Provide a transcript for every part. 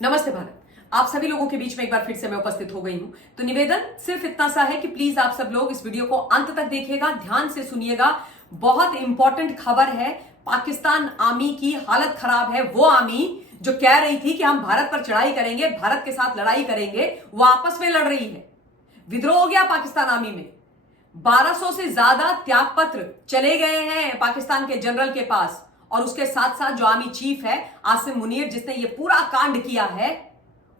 नमस्ते भारत। आप सभी लोगों के बीच में एक बार फिर से मैं उपस्थित हो गई हूं। तो निवेदन सिर्फ इतना सा है कि प्लीज आप सब लोग इस वीडियो को अंत तक देखिएगा, ध्यान से सुनिएगा। बहुत इंपॉर्टेंट खबर है। पाकिस्तान आर्मी की हालत खराब है। वो आर्मी जो कह रही थी कि हम भारत पर चढ़ाई करेंगे, भारत के साथ लड़ाई करेंगे, वो आपस में लड़ रही है। विद्रोह हो गया पाकिस्तान आर्मी में। 1200 से ज्यादा त्याग पत्र चले गए हैं पाकिस्तान के जनरल के पास, और उसके साथ साथ जो आर्मी चीफ है आसिम मुनीर, जिसने ये पूरा कांड किया है,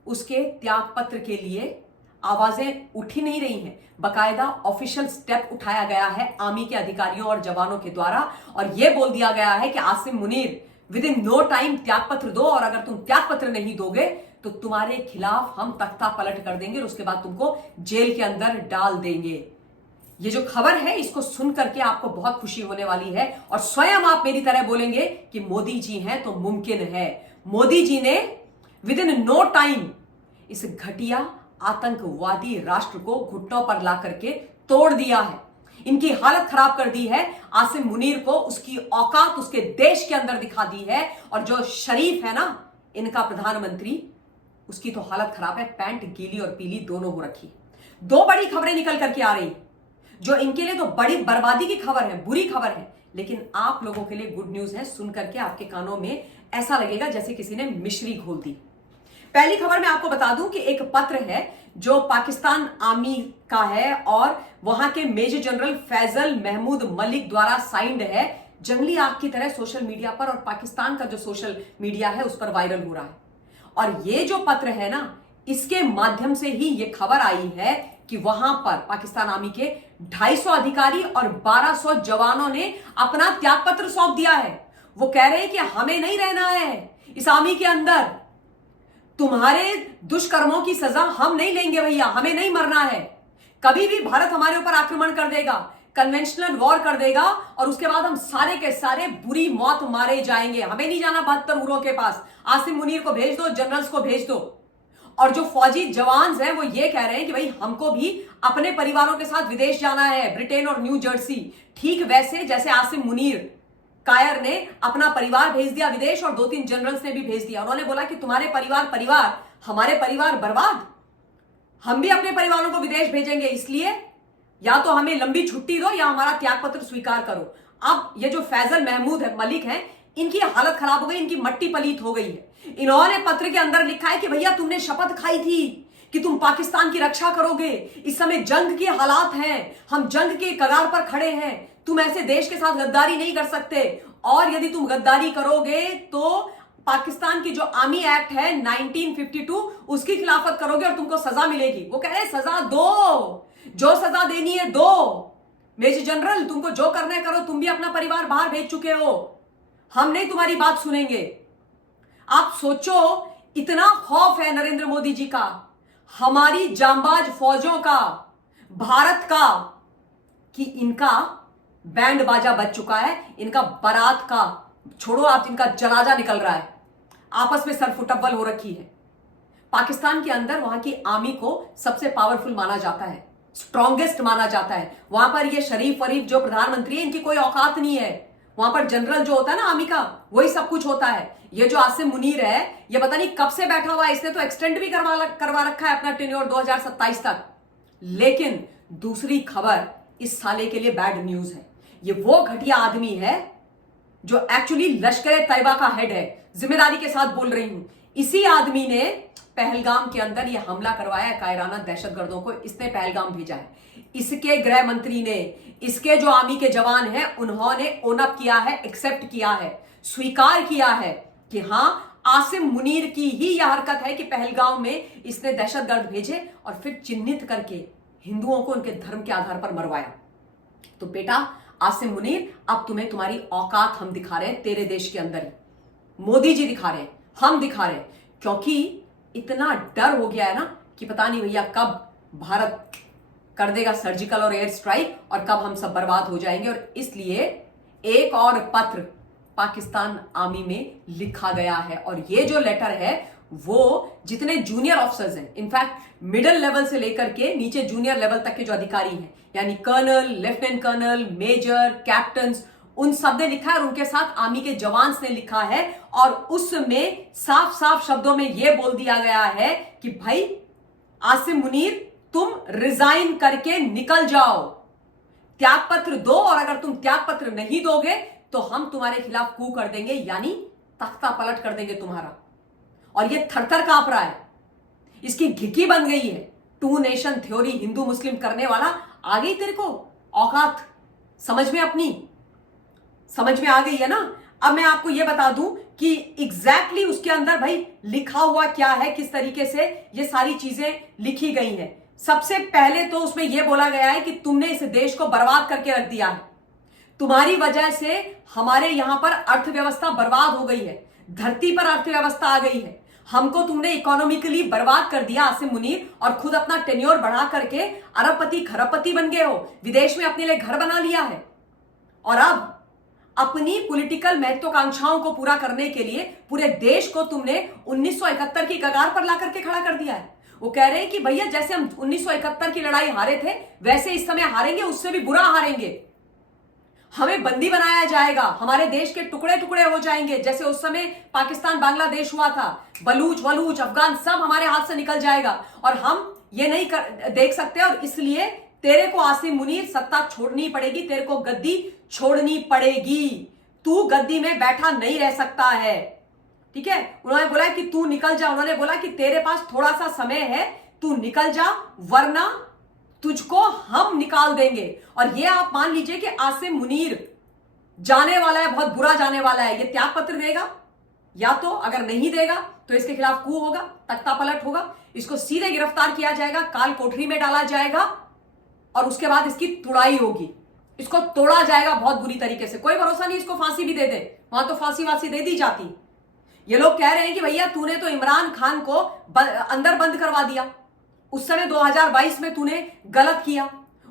उसके त्याग पत्र के लिए आवाजें उठ ही नहीं रही हैं। बकायदा ऑफिशियल स्टेप उठाया गया है आर्मी के अधिकारियों और जवानों के द्वारा, और यह बोल दिया गया है कि Asim Munir within no time त्याग पत्र दो, और अगर तुम त्याग पत्र नहीं दोगे तो तुम्हारे खिलाफ हम तख्ता पलट कर देंगे और उसके बाद तुमको जेल के अंदर डाल देंगे। ये जो खबर है इसको सुन करके आपको बहुत खुशी होने वाली है, और स्वयं आप मेरी तरह बोलेंगे कि मोदी जी हैं तो मुमकिन है। मोदी जी ने विद इन नो टाइम इस घटिया आतंकवादी राष्ट्र को घुटनों पर ला करके तोड़ दिया है। इनकी हालत खराब कर दी है। आसिम मुनीर को उसकी औकात उसके देश के अंदर दिखा दी है, और जो शरीफ है ना इनका प्रधानमंत्री, उसकी तो हालत खराब है। पैंट गीली और पीली दोनों हो रखी। दो बड़ी खबरें निकल करके आ रही जो इनके लिए तो बड़ी बर्बादी की खबर है, बुरी खबर है, लेकिन आप लोगों के लिए गुड न्यूज है। सुन करके आपके कानों में ऐसा लगेगा जैसे किसी ने मिश्री घोल दी। पहली खबर मैं आपको बता दूं कि एक पत्र है जो पाकिस्तान आर्मी का है, और वहां के मेजर जनरल फैजल महमूद मलिक द्वारा साइंड है। जंगली आग की तरह सोशल मीडिया पर, और पाकिस्तान का जो सोशल मीडिया है उस पर वायरल हो रहा है। और ये जो पत्र है ना, इसके माध्यम से ही ये खबर आई है कि वहां पर पाकिस्तान आर्मी के 250 अधिकारी और 1200 जवानों ने अपना त्याग पत्र सौंप दिया है। वो कह रहे हैं कि हमें नहीं रहना है इस आर्मी के अंदर, तुम्हारे दुष्कर्मों की सजा हम नहीं लेंगे भैया, हमें नहीं मरना है। कभी भी भारत हमारे ऊपर आक्रमण कर देगा, कन्वेंशनल वॉर कर देगा, और उसके बाद हम सारे के सारे बुरी मौत मारे जाएंगे। हमें नहीं जाना 72 उरों के पास। आसिम मुनीर को भेज दो, जनरल्स को भेज दो। और जो फौजी जवान हैं वो ये कह रहे हैं कि भाई हमको भी अपने परिवारों के साथ विदेश जाना है, ब्रिटेन और न्यू जर्सी। ठीक वैसे जैसे आसिम मुनीर कायर ने अपना परिवार भेज दिया विदेश, और 2-3 जनरल्स ने भी भेज दिया। उन्होंने बोला कि तुम्हारे परिवार हमारे परिवार बर्बाद, हम भी अपने परिवारों को विदेश भेजेंगे, इसलिए या तो हमें लंबी छुट्टी दो या हमारा त्याग पत्र स्वीकार करो। अब ये जो फैजल महमूद मलिक हैं, इनकी हालत खराब हो गई, इनकी मट्टी पलीत हो गई है। इन्होंने पत्र के अंदर लिखा है कि भैया तुमने शपथ खाई थी कि तुम पाकिस्तान की रक्षा करोगे। इस समय जंग के हालात हैं, हम जंग के कगार पर खड़े हैं, तुम ऐसे देश के साथ गद्दारी नहीं कर सकते, और यदि तुम गद्दारी करोगे तो पाकिस्तान की जो आर्मी एक्ट है 1952 उसकी खिलाफत करोगे और तुमको सजा मिलेगी। वो कह रहे सजा दो, जो सजा देनी है दो। मेजर जनरल तुमको जो करना है करो, तुम भी अपना परिवार बाहर भेज चुके हो, हम नहीं तुम्हारी बात सुनेंगे। आप सोचो, इतना खौफ है नरेंद्र मोदी जी का, हमारी जांबाज फौजों का, भारत का, कि इनका बैंड बाजा बज चुका है। इनका बारात का छोड़ो, आप इनका जनाजा निकल रहा है। आपस में सरफुटअव्वल हो रखी है। पाकिस्तान के अंदर वहां की आर्मी को सबसे पावरफुल माना जाता है, स्ट्रॉन्गेस्ट माना जाता है। वहां पर ये शरीफ वरीफ जो प्रधानमंत्री है, इनकी कोई औकात नहीं है। वहां पर जनरल जो होता है ना आर्मी का, वही सब कुछ होता है। ये जो आसिम मुनीर है, ये पता नहीं कब से बैठा हुआ है, इसने तो एक्सटेंड भी करवा रखा है अपना टेन्योर 2027 तक। लेकिन दूसरी खबर इस साले के लिए बैड न्यूज है। ये वो घटिया आदमी है जो एक्चुअली लश्कर-ए-तैयबा का हेड है। जिम्मेदारी के साथ बोल रही हूं। इसी आदमी ने पहलगाम के अंदर यह हमला करवाया है, कायराना दहशतगर्दों को इसने पहलगाम भेजा है। इसके गृह मंत्री ने, इसके जो आर्मी के जवान हैं, उन्होंने ओन अप किया है, एक्सेप्ट किया है, स्वीकार किया है कि हां आसिम मुनीर की ही यह हरकत है कि पहलगाम में इसने दहशतगर्द भेजे और फिर चिन्हित करके हिंदुओं को उनके धर्म के आधार पर मरवाया। तो बेटा आसिम मुनीर, अब तुम्हें तुम्हारी औकात हम दिखा रहे हैं तेरे देश के अंदर ही। मोदी जी दिखा रहे हैं, हम दिखा रहे हैं, क्योंकि इतना डर हो गया है ना कि पता नहीं भैया कब भारत कर देगा सर्जिकल और एयर स्ट्राइक और कब हम सब बर्बाद हो जाएंगे। और इसलिए एक और पत्र पाकिस्तान आर्मी में लिखा गया है, और ये जो लेटर है वो जितने जूनियर ऑफिसर्स हैं, इनफैक्ट मिडिल लेवल से लेकर के नीचे जूनियर लेवल तक के जो अधिकारी हैं, यानी colonel, lieutenant colonel, major, captain, उन सब ने लिखा है और उनके साथ आर्मी के जवान ने लिखा है, और उसमें साफ साफ शब्दों में यह बोल दिया गया है कि भाई आसिम मुनीर तुम रिजाइन करके निकल जाओ, त्याग पत्र दो, और अगर तुम त्याग पत्र नहीं दोगे तो हम तुम्हारे खिलाफ कू कर देंगे, यानी तख्ता पलट कर देंगे तुम्हारा। और ये थरथर कांप रहा है, इसकी घिकी बन गई है। टू नेशन थ्योरी हिंदू मुस्लिम करने वाला, आ गई तेरे को औकात समझ में, अपनी समझ में आ गई है ना। अब मैं आपको यह बता दूं कि एग्जैक्टली उसके अंदर भाई लिखा हुआ क्या है, किस तरीके से ये सारी चीजें लिखी गई हैं। सबसे पहले तो उसमें यह बोला गया है कि तुमने इस देश को बर्बाद करके रख दिया है, तुम्हारी वजह से हमारे यहां पर अर्थव्यवस्था बर्बाद हो गई है, धरती पर अर्थव्यवस्था आ गई है, हमको तुमने इकोनॉमिकली बर्बाद कर दिया आसिम मुनीर, और खुद अपना टेन्योर बढ़ा करके अरबपति खरबपति बन गए हो, विदेश में अपने लिए घर बना लिया है, और अब अपनी पॉलिटिकल महत्वाकांक्षाओं को पूरा करने के लिए पूरे देश को तुमने 1971 की कगार पर ला करके खड़ा कर दिया है। वो कह रहे हैं कि भैया जैसे हम 1971 की लड़ाई हारे थे वैसे इस समय हारेंगे, उससे भी बुरा हारेंगे, हमें बंदी बनाया जाएगा, हमारे देश के टुकड़े टुकड़े हो जाएंगे, जैसे उस समय पाकिस्तान बांग्लादेश हुआ था, बलूच वलूच अफगान सब हमारे हाथ से निकल जाएगा, और हम ये नहीं देख सकते, और इसलिए तेरे को आसिम मुनीर सत्ता छोड़नी पड़ेगी, तेरे को गद्दी छोड़नी पड़ेगी, तू गद्दी में बैठा नहीं रह सकता है, ठीक है। उन्होंने बोला कि तू निकल जा, उन्होंने बोला कि तेरे पास थोड़ा सा समय है, तू निकल जा वरना तुझको हम निकाल देंगे। और ये आप मान लीजिए कि आसिम मुनीर जाने वाला है, बहुत बुरा जाने वाला है, ये त्याग पत्र देगा, या तो अगर नहीं देगा तो इसके खिलाफ कू होगा, तख्ता पलट होगा, इसको सीधे गिरफ्तार किया जाएगा, काल कोठरी में डाला जाएगा, और उसके बाद इसकी तुड़ाई होगी, इसको तोड़ा जाएगा बहुत बुरी तरीके से। कोई भरोसा नहीं इसको फांसी भी दे दे, वहां तो फांसी वासी दे दी जाती। ये लोग कह रहे हैं कि भैया तूने तो इमरान खान को अंदर बंद करवा दिया, उस समय 2022 में तूने गलत किया,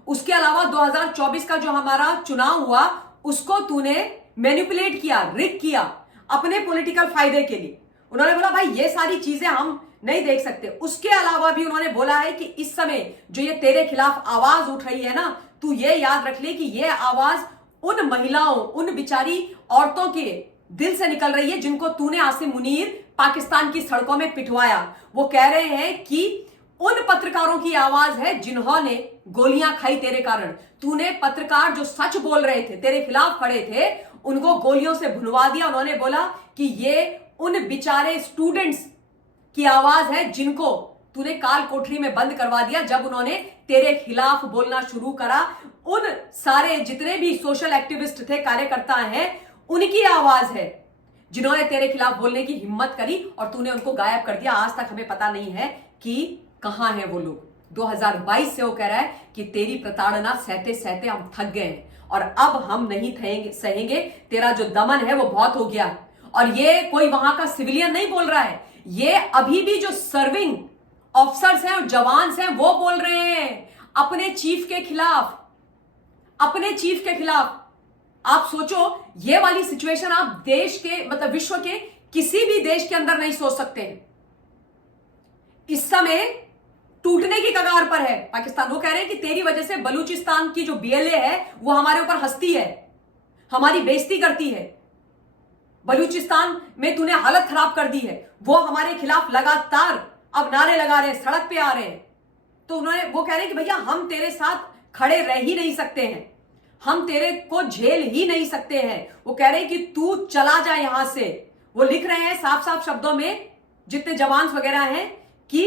उसके अलावा 2024 का जो हमारा चुनाव हुआ उसको तूने मैनिपुलेट किया, रिग किया अपने पॉलिटिकल फायदे के लिए। उन्होंने बोला भाई ये सारी चीजें हम नहीं देख सकते। उसके अलावा भी उन्होंने बोला है कि इस समय जो ये तेरे खिलाफ आवाज उठ रही है ना, तू ये याद रख ले कि ये आवाज उन महिलाओं, उन बिचारी औरतों के दिल से निकल रही है जिनको तूने आसिम मुनीर पाकिस्तान की सड़कों में पिटवाया। वो कह रहे हैं कि उन पत्रकारों की आवाज है जिन्होंने गोलियां खाई तेरे कारण। तूने पत्रकार जो सच बोल रहे थे, तेरे खिलाफ खड़े थे, उनको गोलियों से भुनवा दिया। उन्होंने बोला कि ये उन बिचारे स्टूडेंट्स की आवाज है जिनको तूने काल कोठरी में बंद करवा दिया जब उन्होंने तेरे खिलाफ बोलना शुरू करा। उन सारे जितने भी सोशल एक्टिविस्ट थे, कार्यकर्ता हैं, उनकी आवाज है जिन्होंने तेरे खिलाफ बोलने की हिम्मत करी, और तूने उनको गायब कर दिया। आज तक हमें पता नहीं है कि कहां है वो लोग। 2022 से वो कह रहा है कि तेरी प्रताड़ना सहते सहते हम थक गए हैं और अब हम नहीं सहेंगे, तेरा जो दमन है वो बहुत हो गया। और ये कोई वहां का सिविलियन नहीं बोल रहा है, ये अभी भी जो सर्विंग ऑफिसर्स हैं और जवान हैं वो बोल रहे हैं अपने चीफ के खिलाफ, अपने चीफ के खिलाफ। आप सोचो ये वाली सिचुएशन आप देश के मतलब विश्व के किसी भी देश के अंदर नहीं सोच सकते हैं। इस समय टूटने की कगार पर है पाकिस्तान। वो कह रहे हैं कि तेरी वजह से बलूचिस्तान की जो बीएलए है वो हमारे ऊपर हंसती है, हमारी बेइज्जती करती है। बलूचिस्तान में तूने हालत खराब कर दी है, वो हमारे खिलाफ लगातार अब नारे लगा रहे हैं, सड़क पे आ रहे हैं। तो वो कह रहे हैं कि भैया हम तेरे साथ खड़े रह ही नहीं सकते हैं, हम तेरे को झेल ही नहीं सकते हैं। वो कह रहे हैं कि तू चला जा यहां से। वो लिख रहे हैं साफ साफ शब्दों में जितने जवान वगैरह हैं कि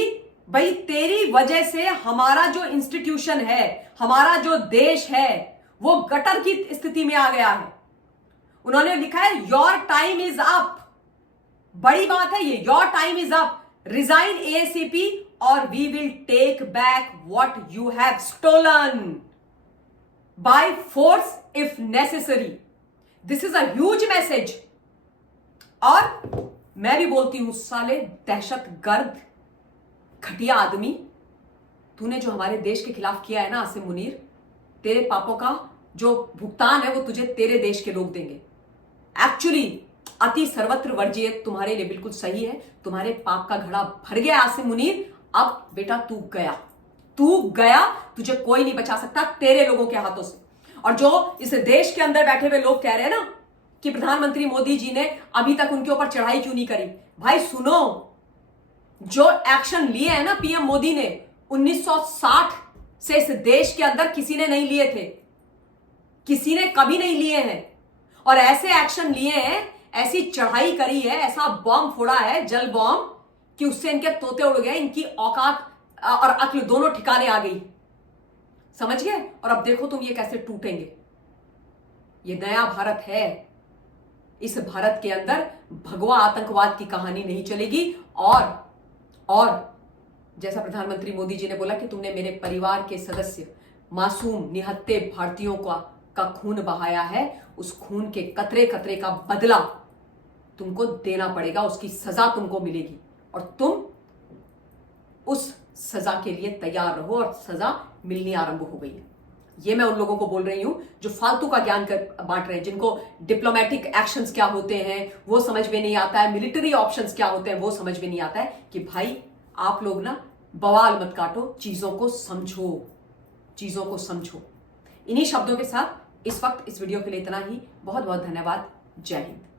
भाई तेरी वजह से हमारा जो इंस्टीट्यूशन है, हमारा जो देश है वो गटर की स्थिति में आ गया है। उन्होंने लिखा है योर टाइम इज अप। बड़ी बात है ये, your time is up, resign ASAP और we will take back what you have stolen by force if necessary. This is a huge message. और मैं भी बोलती हूं साले दहशतगर्द घटिया आदमी, तूने जो हमारे देश के खिलाफ किया है ना आसिम मुनीर, तेरे पापों का जो भुगतान है वो तुझे तेरे देश के लोग देंगे। एक्चुअली अति सर्वत्र वर्जिए तुम्हारे लिए बिल्कुल सही है। तुम्हारे पाप का घड़ा भर गया आसिम मुनीर। अब बेटा तू गया, तू गया, तुझे कोई नहीं बचा सकता तेरे लोगों के हाथों से। और जो इस देश के अंदर बैठे हुए लोग कह रहे हैं ना कि प्रधानमंत्री मोदी जी ने अभी तक उनके ऊपर चढ़ाई क्यों नहीं करी, भाई सुनो, जो एक्शन लिए हैं ना पीएम मोदी ने 1960 से इस देश के अंदर किसी ने नहीं लिए थे, किसी ने कभी नहीं लिए हैं। और ऐसे एक्शन लिए हैं, ऐसी चढ़ाई करी है, ऐसा बॉम्ब फोड़ा है, जल बॉम्ब, कि उससे इनके तोते उड़ गए, इनकी औकात और अक्ल दोनों ठिकाने आ गई, समझ गए। और अब देखो तुम ये कैसे टूटेंगे। ये नया भारत है, इस भारत के अंदर भगवा आतंकवाद की कहानी नहीं चलेगी। और जैसा प्रधानमंत्री मोदी जी ने बोला कि तुमने मेरे परिवार के सदस्य, मासूम निहत्थे भारतीयों का खून बहाया है, उस खून के कतरे कतरे का बदला तुमको देना पड़ेगा, उसकी सजा तुमको मिलेगी और तुम उस सजा के लिए तैयार रहो। और सजा मिलनी आरंभ हो गई है। ये मैं उन लोगों को बोल रही हूं जो फालतू का ज्ञान बांट रहे हैं, जिनको डिप्लोमेटिक एक्शंस क्या होते हैं वो समझ में नहीं आता है, मिलिट्री ऑप्शंस क्या होते हैं वो समझ में नहीं आता है, कि भाई आप लोग ना बवाल मत काटो, चीजों को समझो, चीजों को समझो। इन्हीं शब्दों के साथ इस वक्त इस वीडियो के लिए इतना ही। बहुत बहुत धन्यवाद। जय हिंद।